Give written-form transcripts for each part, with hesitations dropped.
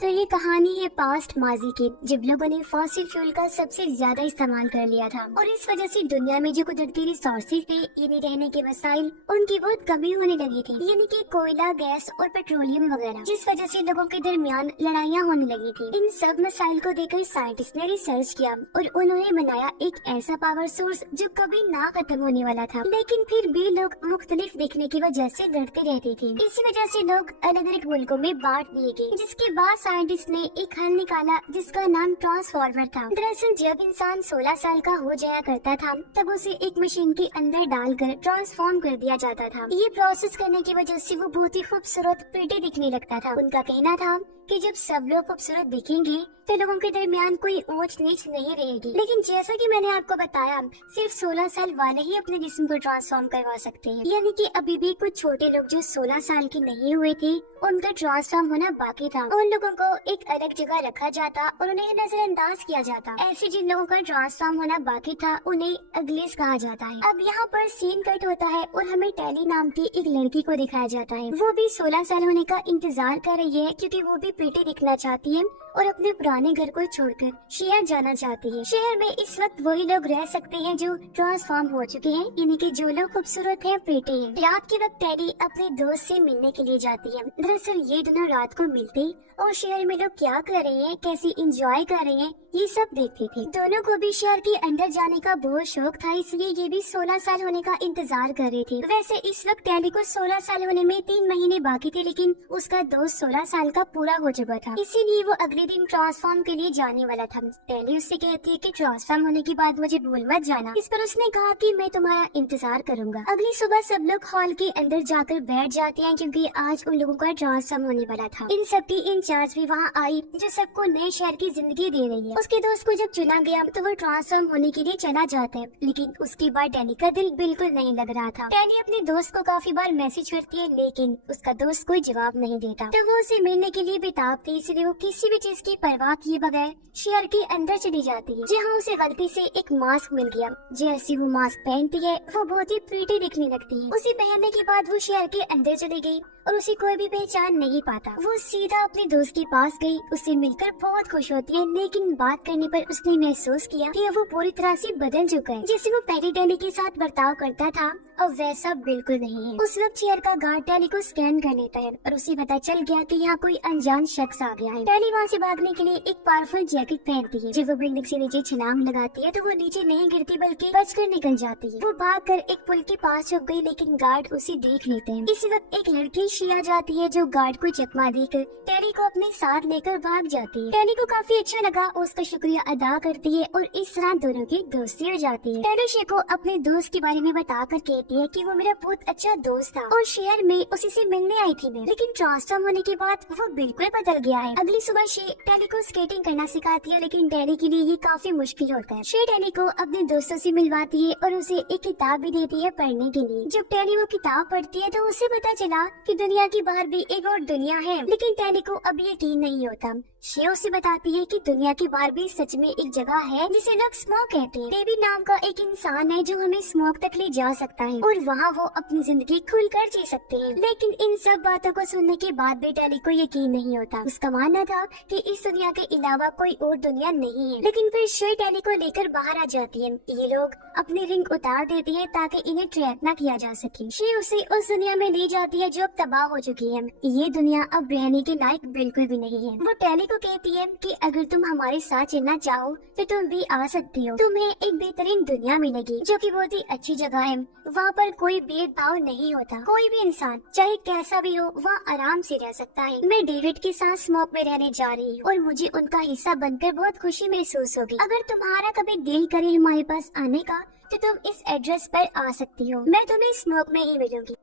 तो ये कहानी है पास्ट माजी की, जब लोगों ने फॉसिल फ्यूल का सबसे ज्यादा इस्तेमाल कर लिया था और इस वजह से दुनिया में जो कुदरती रिसोर्सेज थे, यानी रहने के वसाइल, उनकी बहुत कमी होने लगी थी, यानी कि कोयला, गैस और पेट्रोलियम वगैरह, जिस वजह से लोगों के दरमियान लड़ाइयाँ होने लगी थी। इन सब मसाइल को देखकर साइंटिस्ट ने रिसर्च किया और उन्होंने बनाया एक ऐसा पावर सोर्स जो कभी ना खत्म होने वाला था, लेकिन फिर भी लोग मुख्तलिफ देखने की वजह से लड़ते रहते थे। इसी वजह से लोग अलग अलग मुल्कों में बांट दिए गए, जिसके बाद साइंटिस्ट ने एक हल निकाला जिसका नाम ट्रांसफॉर्मर था। दरअसल जब इंसान 16 साल का हो जाया करता था तब उसे एक मशीन के अंदर डालकर ट्रांसफॉर्म कर दिया जाता था। ये प्रोसेस करने की वजह से वो बहुत ही खूबसूरत प्रिटी दिखने लगता था। उनका कहना था कि जब सब लोग खूबसूरत दिखेंगे तो लोगों के दरमियान कोई ऊंच नीच नहीं रहेगी। लेकिन जैसा कि मैंने आपको बताया, सिर्फ 16 साल वाले ही अपने जिस्म को ट्रांसफॉर्म करवा सकते हैं, यानी कि अभी भी कुछ छोटे लोग जो 16 साल के नहीं हुए थे उनका ट्रांसफॉर्म होना बाकी था। उन लोगों को एक अलग जगह रखा जाता और उन्हें नजरअंदाज किया जाता। ऐसे जिन लोगों का ट्रांसफॉर्म होना बाकी था उन्हें अगलेस कहा जाता है। अब यहाँ पर सीन कट होता है और हमें टेली नाम की एक लड़की को दिखाया जाता है। वो भी 16 साल होने का इंतजार कर रही है क्योंकि वो भी प्रिटी दिखना चाहती है और अपने पुराने घर को छोड़कर शहर जाना चाहती है। शहर में इस वक्त वही लोग रह सकते हैं जो ट्रांसफॉर्म हो चुके हैं, यानी कि जो लोग खूबसूरत हैं, प्रिटी हैं। रात के वक्त टेडी अपने दोस्त से मिलने के लिए जाती है। दरअसल ये दोनों रात को मिलते और शहर में लोग क्या कर रहे हैं, कैसे एंजॉय कर रहे हैं, ये सब देखते थे। दोनों को भी शहर के अंदर जाने का बहुत शौक था, इसलिए ये भी 16 साल होने का इंतजार कर रही थी। वैसे इस वक्त टेली को 16 साल होने में 3 महीने बाकी थे, लेकिन उसका दोस्त 16 साल का पूरा हो चुका था, इसीलिए वो अगले दिन ट्रांसफॉर्म के लिए जाने वाला था। टेली उससे कहती है कि ट्रांसफॉर्म होने के बाद मुझे भूल मत जाना। इस पर उसने कहा कि मैं तुम्हारा इंतजार करूंगा। अगली सुबह सब लोग हॉल के अंदर जाकर बैठ जाते हैं क्योंकि आज उन लोगों का ट्रांसफॉर्म होने वाला था। इन सब की इंचार्ज भी वहाँ आई जो सबको नए शहर की जिंदगी दे रही है। उसके दोस्त को जब चुना गया तो वो ट्रांसफॉर्म होने के लिए चला जाता है, लेकिन उसके बाद टेली का दिल बिल्कुल नहीं लग रहा था। टेली अपने दोस्त को काफी बार मैसेज करती है, लेकिन उसका दोस्त कोई जवाब नहीं देता। तो वो उसे मिलने के लिए बेताब थी, इसलिए वो किसी भी चीज की परवाह किए बगैर शहर के अंदर चली जाती है, जहाँ उसे गलती से एक मास्क मिल गया। जैसे वो मास्क पहनती है वो बहुत ही प्रीटी दिखने लगती है। उसे पहनने के बाद वो शहर के अंदर चली गई और उसे कोई भी पहचान नहीं पाता। वो सीधा अपने दोस्त के पास गई, उससे मिलकर बहुत खुश होती है, लेकिन बात करने पर उसने महसूस किया कि वो पूरी तरह से बदल चुका है। जैसे वो पहले टेली के साथ बर्ताव करता था और वैसा बिल्कुल नहीं है। उस वक्त शहर का गार्ड टेली को स्कैन कर लेता है और उसे पता चल गया कि यहाँ कोई अनजान शख्स आ गया है। टेली वहाँ से भागने के लिए एक पावरफुल जैकेट पहनती है। जब वो बिल्डिंग से नीचे छलांग लगाती है तो वो नीचे नहीं गिरती बल्कि बचकर निकल जाती है। वो भागकर एक पुल के पास छुप गई, लेकिन गार्ड उसे देख लेते हैं। इस वक्त एक लड़की आ जाती है जो गार्ड को चकमा देकर टेली को अपने साथ लेकर भाग जाती है। टेली को काफी अच्छा लगा, उसका शुक्रिया अदा करती है और इस तरह दोनों की दोस्ती हो जाती है। टेली शे को अपने दोस्त के बारे में बताकर कहती है कि वो मेरा बहुत अच्छा दोस्त था और शहर में उसी से मिलने आई थी मैं, लेकिन ट्रांसफॉर्म होने के बाद वो बिल्कुल बदल गया है। अगली सुबह शे टेली को स्केटिंग करना सिखाती है, लेकिन टेली के लिए ये काफी मुश्किल होता है। शे टेली को अपने दोस्तों से मिलवाती है और उसे एक किताब भी देती है पढ़ने के लिए। जब टेली वो किताब पढ़ती है तो उसे पता चला कि दुनिया की बाहर भी एक और दुनिया है, लेकिन टेली को अब यकीन नहीं होता। शे उसे बताती है कि दुनिया के बाहर भी सच में एक जगह है जिसे लोग स्मोक कहते हैं। डेविड नाम का एक इंसान है जो हमें स्मोक तक ले जा सकता है और वहाँ वो अपनी जिंदगी खुलकर जी सकते हैं। लेकिन इन सब बातों को सुनने के बाद भी टेली को यकीन नहीं होता। उसका मानना था कि इस दुनिया के अलावा कोई और दुनिया नहीं है, लेकिन फिर शे टेली को लेकर बाहर आ जाती है। ये लोग अपनी रिंग उतार देती है ताकि इन्हें ट्रैक न किया जा सके। शे उसे उस दुनिया में ले जाती है जो अब तबाह हो चुकी है। ये दुनिया अब रहने के लायक बिल्कुल भी नहीं है। वो टेली को कहती है कि अगर तुम हमारे साथ चलना चाहो तो तुम भी आ सकती हो। तुम्हें एक बेहतरीन दुनिया मिलेगी जो कि बहुत ही अच्छी जगह है। वहाँ पर कोई भेदभाव नहीं होता, कोई भी इंसान चाहे कैसा भी हो वहाँ आराम से रह सकता है। मैं डेविड के साथ स्मोक में रहने जा रही हूँ और मुझे उनका हिस्सा बनकर बहुत खुशी महसूस होगी। अगर तुम्हारा कभी दिल करे हमारे पास आने का तो तुम इस एड्रेस पर आ सकती हो, मैं तुम्हें स्मोक में ही मिलूंगी।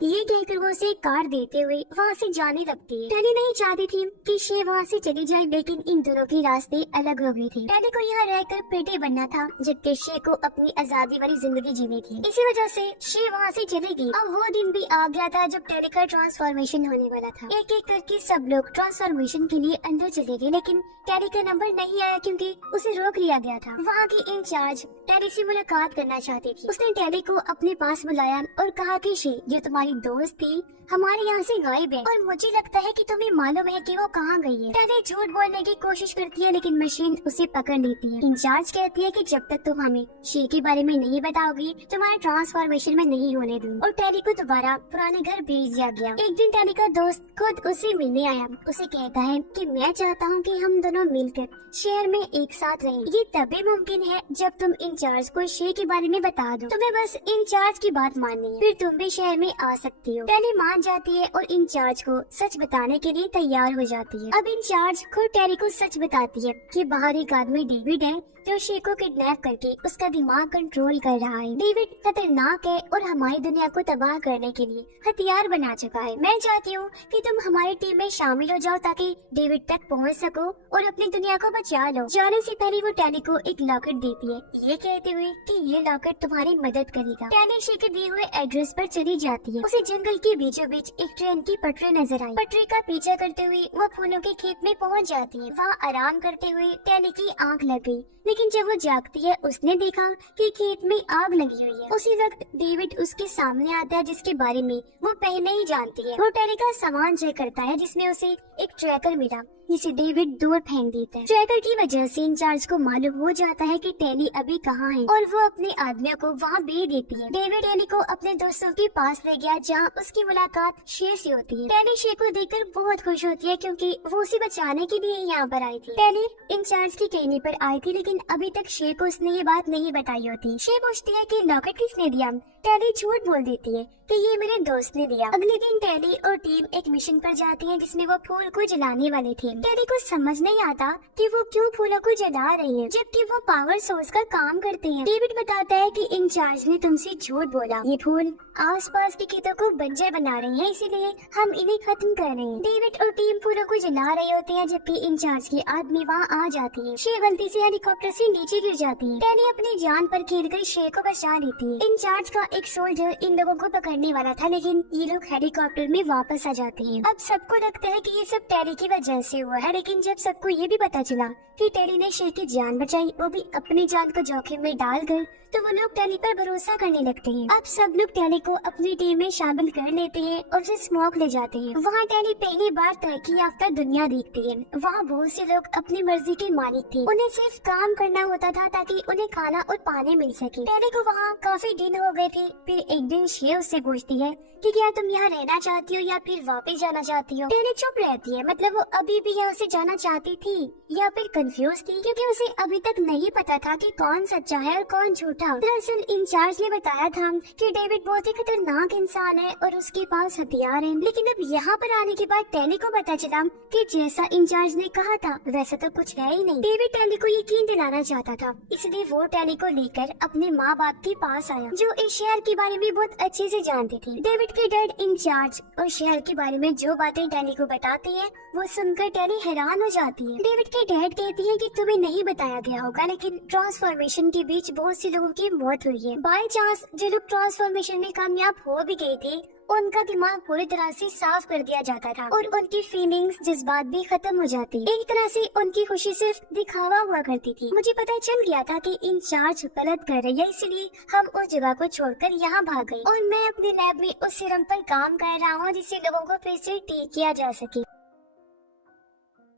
ये कहकर वो उसे कार देते हुए वहाँ से जाने लगती है। टेली नहीं चाहती थी कि शे वहाँ से चली जाए, लेकिन इन दोनों के रास्ते अलग हो गए थे। टेली को यहाँ रहकर प्रिटी बनना था, जबकि शे को अपनी आजादी वाली जिंदगी जीनी थी। इसी वजह से शे वहाँ से चली गई। अब वो दिन भी आ गया था जब टेली का ट्रांसफॉर्मेशन होने वाला था। एक एक करके सब लोग ट्रांसफॉर्मेशन के लिए अंदर चले गए, लेकिन टेली का नंबर नहीं आया क्योंकि उसे रोक लिया गया था। वहाँ की इंचार्ज टेली से मुलाकात करना चाहती थी। उसने टेली को अपने पास बुलाया और कहा कि शे, जो तुम्हारी एक दोस्त थी, हमारे यहाँ से गायब है और मुझे लगता है कि तुम्हें मालूम है कि वो कहाँ गई है। टेली झूठ बोलने की कोशिश करती है लेकिन मशीन उसे पकड़ लेती है। इंचार्ज कहती है कि जब तक तुम हमें शे के बारे में नहीं बताओगी तुम्हारे ट्रांसफॉर्मेशन में नहीं होने दूंगी। और टेली को दोबारा पुराने घर भेज दिया गया। एक दिन टेली का दोस्त खुद उसे मिलने आया। उसे कहता है कि मैं चाहता हूँ कि हम दोनों मिलकर शहर में एक साथ रहें। ये तभी मुमकिन है जब तुम इंचार्ज को शे के बारे में बता दो। तुम्हें बस इंचार्ज की बात माननी है, फिर तुम भी शहर में आ सकती हो। टेली मान जाती है और इंचार्ज को सच बताने के लिए तैयार हो जाती है। अब इंचार्ज खुद टेली को सच बताती है कि बाहर एक आदमी डेविड है जो शे को किडनैप करके उसका दिमाग कंट्रोल कर रहा है। डेविड खतरनाक है और हमारी दुनिया को तबाह करने के लिए हथियार बना चुका है। मैं चाहती हूँ कि तुम हमारी टीम में शामिल हो जाओ ताकि डेविड तक पहुँच सको और अपनी दुनिया को बचा लो। जाने से पहले वो टेली को एक लॉकेट देती है, ये कहते हुए कि ये लॉकेट तुम्हारी मदद करेगा। टेली शे के दिए हुए एड्रेस पर चली जाती है। उसे जंगल के बीचों बीच एक ट्रेन की पटरी नजर आई। पटरी का पीछा करते हुए वो फूलों के खेत में पहुँच जाती है। वहाँ आराम करते हुए टेली की आँख लग गई, लेकिन जब वो जागती है उसने देखा कि खेत में आग लगी हुई है। उसी वक्त डेविड उसके सामने आता है जिसके बारे में वो पहले ही जानती है। वो टेली का सामान चेक करता है जिसमें उसे एक ट्रैकर मिला जिसे डेविड दूर फेंक देता है। ट्रैकर की वजह से इंचार्ज को मालूम हो जाता है कि टेली अभी कहाँ है और वो अपने आदमियों को वहाँ भेज देती है। डेविड टेली को अपने दोस्तों के पास ले गया जहाँ उसकी मुलाकात शे से होती है। टेली शे को देखकर बहुत खुश होती है क्योंकि वो उसे बचाने के लिए यहाँ पर आई थी। टेली इंचार्ज की कहने पर आई थी लेकिन अभी तक शे को उसने ये बात नहीं बताई होती। शे पूछती है कि लॉकेट किसने दिया। टेली झूठ बोल देती है कि ये मेरे दोस्त ने दिया। अगले दिन टेली और टीम एक मिशन पर जाती है जिसमें वो फूल को जलाने वाले थे। टेली को समझ नहीं आता कि वो क्यों फूलों को जला रही है जबकि वो पावर सोर्स का काम करते हैं। डेविड बताता है कि इंचार्ज ने तुमसे झूठ बोला, ये फूल आसपास के खेतों को बंजर बना रहे हैं इसीलिए हम इन्हें खत्म कर रहे हैं। डेविड और टीम फूलों को जला रहे होते हैं जबकि इंचार्ज की आदमी वहाँ आ जाती है। शे गलती से हेलीकॉप्टर से नीचे गिर जाती है। टेली अपनी जान पर खेलकर शे को बचा लेती है। इंचार्ज का एक सोल्जर इन लोगों को पकड़ने वाला था लेकिन ये लोग हेलीकॉप्टर में वापस आ जाते हैं। अब सबको लगता है कि ये सब टेली की वजह से हुआ है, लेकिन जब सबको ये भी पता चला कि टेली ने शे की जान बचाई, वो भी अपनी जान को जोखिम में डालकर, तो वो लोग टेली पर भरोसा करने लगते हैं। अब सब लोग टेली को अपनी टीम में शामिल कर लेते हैं और उसे स्मोक ले जाते हैं। वहाँ टेली पहली बार तरक्की याफ्ता दुनिया देखती है। वहाँ बहुत से लोग अपनी मर्जी के मालिक थे, उन्हें सिर्फ काम करना होता था ताकि उन्हें खाना और पानी मिल सके। टेली को वहाँ काफी दिन हो गए थे। फिर एक दिन शे उससे पूछती है कि क्या तुम यहाँ रहना चाहती हो या फिर वापस जाना चाहती हो। टेली चुप रहती है, मतलब वो अभी भी यहाँ से जाना चाहती थी या फिर कंफ्यूज थी क्योंकि उसे अभी तक नहीं पता था कि कौन सच्चा है और कौन झूठा। दरअसल इंचार्ज ने बताया था कि डेविड बहुत ही खतरनाक इंसान है और उसके पास हथियार हैं। लेकिन अब यहाँ पर आने के बाद टेली को पता चला कि जैसा इंचार्ज ने कहा था वैसा तो कुछ है ही नहीं। डेविड टेली को यकीन दिलाना चाहता था, इसलिए वो टेली को लेकर अपने माँ बाप के पास आया जो इस शहर के बारे में बहुत अच्छे से जानते थे। डेविड के डैड इंचार्ज और शहर के बारे में जो बातें टेली को बताते हैं वो सुनकर टेली हैरान हो जाती है। डेविड के डैड कहती है कि तुम्हें नहीं बताया गया होगा लेकिन ट्रांसफॉर्मेशन के बीच बहुत से लोगों की मौत हुई है। बाय चांस जो लोग ट्रांसफॉर्मेशन में कामयाब हो भी गए थे उनका दिमाग पूरी तरह से साफ कर दिया जाता था और उनकी फीलिंग्स जज्बात भी खत्म हो जाती। एक तरह से उनकी खुशी सिर्फ दिखावा हुआ करती थी। मुझे पता चल गया था कि इंचार्ज गलत कर रही है, इसलिए हम उस जगह को छोड़कर यहाँ भाग गए और मैं अपने लैब में उस सीरम पर काम कर रहा हूँ जिससे लोगों को फिर से ठीक किया जा सके।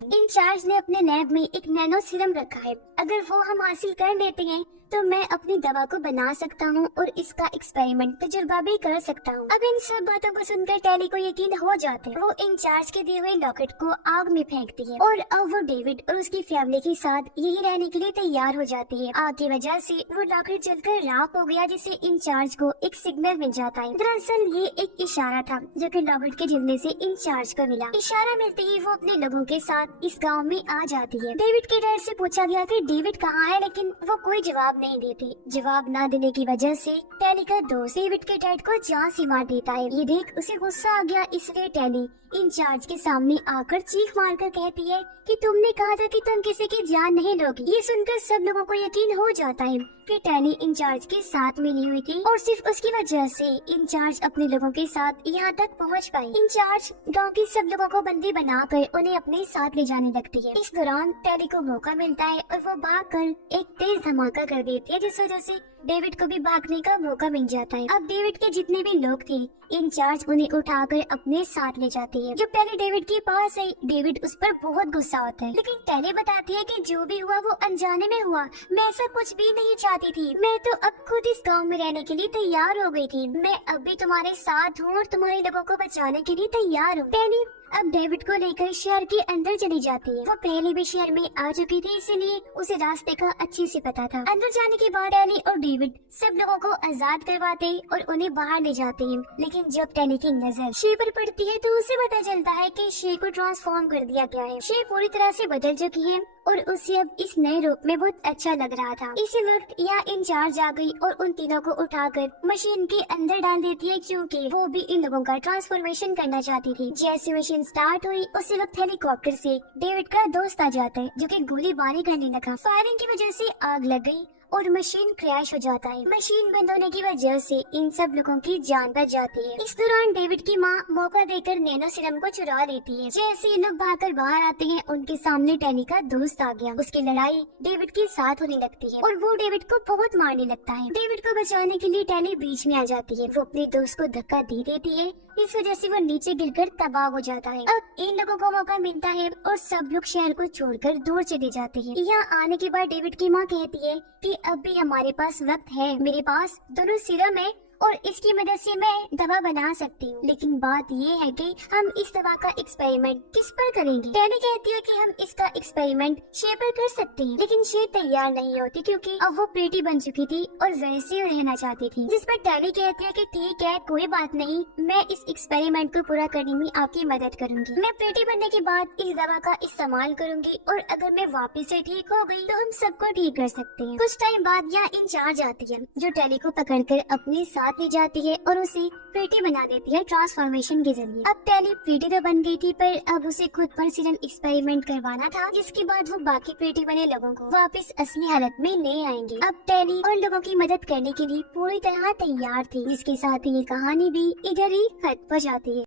इंचार्ज ने अपने लैब में एक नैनो सीरम रखा है, अगर वो हम हासिल कर लेते हैं तो मैं अपनी दवा को बना सकता हूँ और इसका एक्सपेरिमेंट तजुर्बा भी कर सकता हूँ। अब इन सब बातों को सुनकर टेली को यकीन हो जाता है। वो इंचार्ज के दिए हुए लॉकेट को आग में फेंकती है और अब वो डेविड और उसकी फैमिली के साथ यही रहने के लिए तैयार हो जाती है। आग की वजह से वो लॉकेट जलकर राख हो गया जिससे इंचार्ज को एक सिग्नल मिल जाता है। दरअसल ये एक इशारा था जो कि लॉकेट के जलने से इंचार्ज को मिला। इशारा मिलते ही वो अपने लोगों के साथ इस गाँव में आ जाती है। डेविड के डैड से पूछा गया कि डेविड कहाँ है, लेकिन वो कोई जवाब नहीं देती। जवाब न देने की वजह से टेली का दोस्त डेविड के डैड को जान से मार देता है। ये देख उसे गुस्सा आ गया, इसलिए टेली इंचार्ज के सामने आकर चीख मारकर कहती है कि तुमने कहा था कि तुम किसी की जान नहीं लोगी। ये सुनकर सब लोगों को यकीन हो जाता है कि टेली इंचार्ज के साथ मिली हुई थी और सिर्फ उसकी वजह से इंचार्ज अपने लोगों के साथ यहाँ तक पहुँच पाई। इंचार्ज गाँव के सब लोगों को बंदी बनाकर उन्हें अपने साथ ले जाने लगती है। इस दौरान टेली को मौका मिलता है और वो भागकर एक तेज धमाका कर देती है जिस वजह से डेविड को भी भागने का मौका मिल जाता है। अब डेविड के जितने भी लोग थे इंचार्ज उन्हें उठाकर अपने साथ ले जाते हैं। जब टेली डेविड के पास आई, डेविड उस पर बहुत गुस्सा होता है, लेकिन टेली बताती है कि जो भी हुआ वो अनजाने में हुआ, मैं ऐसा कुछ भी नहीं चाहती थी, मैं तो अब खुद इस गांव में रहने के लिए तैयार हो गई थी, मैं अब भी तुम्हारे साथ हूँ और तुम्हारे लोगों को बचाने के लिए तैयार हूँ। टेली अब डेविड को लेकर शहर के अंदर चली जाती है। वो पहले भी शहर में आ चुकी थी, इसलिए उसे रास्ते का अच्छे से पता था। अंदर जाने के बाद टेली और डेविड सब लोगों को आजाद करवाते और उन्हें बाहर ले जाते हैं। लेकिन जब टेली की नजर शे पर पड़ती है तो उसे पता चलता है कि शे को ट्रांसफॉर्म कर दिया गया है। शे पूरी तरह से बदल चुकी है और उसे अब इस नए रूप में बहुत अच्छा लग रहा था। इसी वक्त यहाँ इंचार्ज आ गई और उन तीनों को उठाकर मशीन के अंदर डाल देती है, क्योंकि वो भी इन लोगों का ट्रांसफॉर्मेशन करना चाहती थी। जैसे मशीन स्टार्ट हुई उसी वक्त हेलीकॉप्टर से डेविड का दोस्त आ जाता है, जो कि गोलीबारी करने लगा। फायरिंग की वजह से आग लग गई और मशीन क्रैश हो जाता है। मशीन बंद होने की वजह से इन सब लोगों की जान बच जाती है। इस दौरान डेविड की माँ मौका देकर नैनो सीरम को चुरा लेती है। जैसे ये लोग भागकर बाहर आते हैं, उनके सामने टेली का दोस्त आ गया। उसकी लड़ाई डेविड के साथ होने लगती है और वो डेविड को बहुत मारने लगता है। डेविड को बचाने के लिए टेली बीच में आ जाती है। वो अपने दोस्त को धक्का दे देती है, इस वजह से वो नीचे गिरकर तबाह हो जाता है। अब इन लोगों को मौका मिलता है और सब लोग शहर को छोड़कर दूर चले जाते हैं। यहाँ आने के बाद डेविड की माँ कहती है कि अब भी हमारे पास वक्त है, मेरे पास दोनों सीरम है और इसकी मदद से मैं दवा बना सकती हूँ। लेकिन बात ये है कि हम इस दवा का एक्सपेरिमेंट किस पर करेंगे। टेली कहती है कि हम इसका एक्सपेरिमेंट शे पर कर सकते हैं, लेकिन शे तैयार नहीं होती क्योंकि अब वो प्रेटी बन चुकी थी और वैसे ही रहना चाहती थी। जिस पर टेली कहती है कि ठीक है, कोई बात नहीं, मैं इस एक्सपेरिमेंट को पूरा करने में आपकी मदद करूंगी। मैं प्रेटी बनने के बाद इस दवा का इस्तेमाल करूंगी और अगर मैं वापस से ठीक हो गई तो हम सबको ठीक कर सकते हैं। कुछ टाइम बाद यहाँ इंचार्ज आती है, जो टेली को पकड़कर अपने साथ ले जाती है और उसे प्रीटी बना देती है ट्रांसफॉर्मेशन के जरिए। अब टेली प्रीटी तो बन गई थी, पर अब उसे खुद पर सीरम एक्सपेरिमेंट करवाना था, जिसके बाद वो बाकी प्रीटी बने लोगों को वापस असली हालत में ले आएंगे। अब टेली उन लोगों की मदद करने के लिए पूरी तरह तैयार थी, जिसके साथ ये कहानी भी इधर ही खत्म हो जाती है।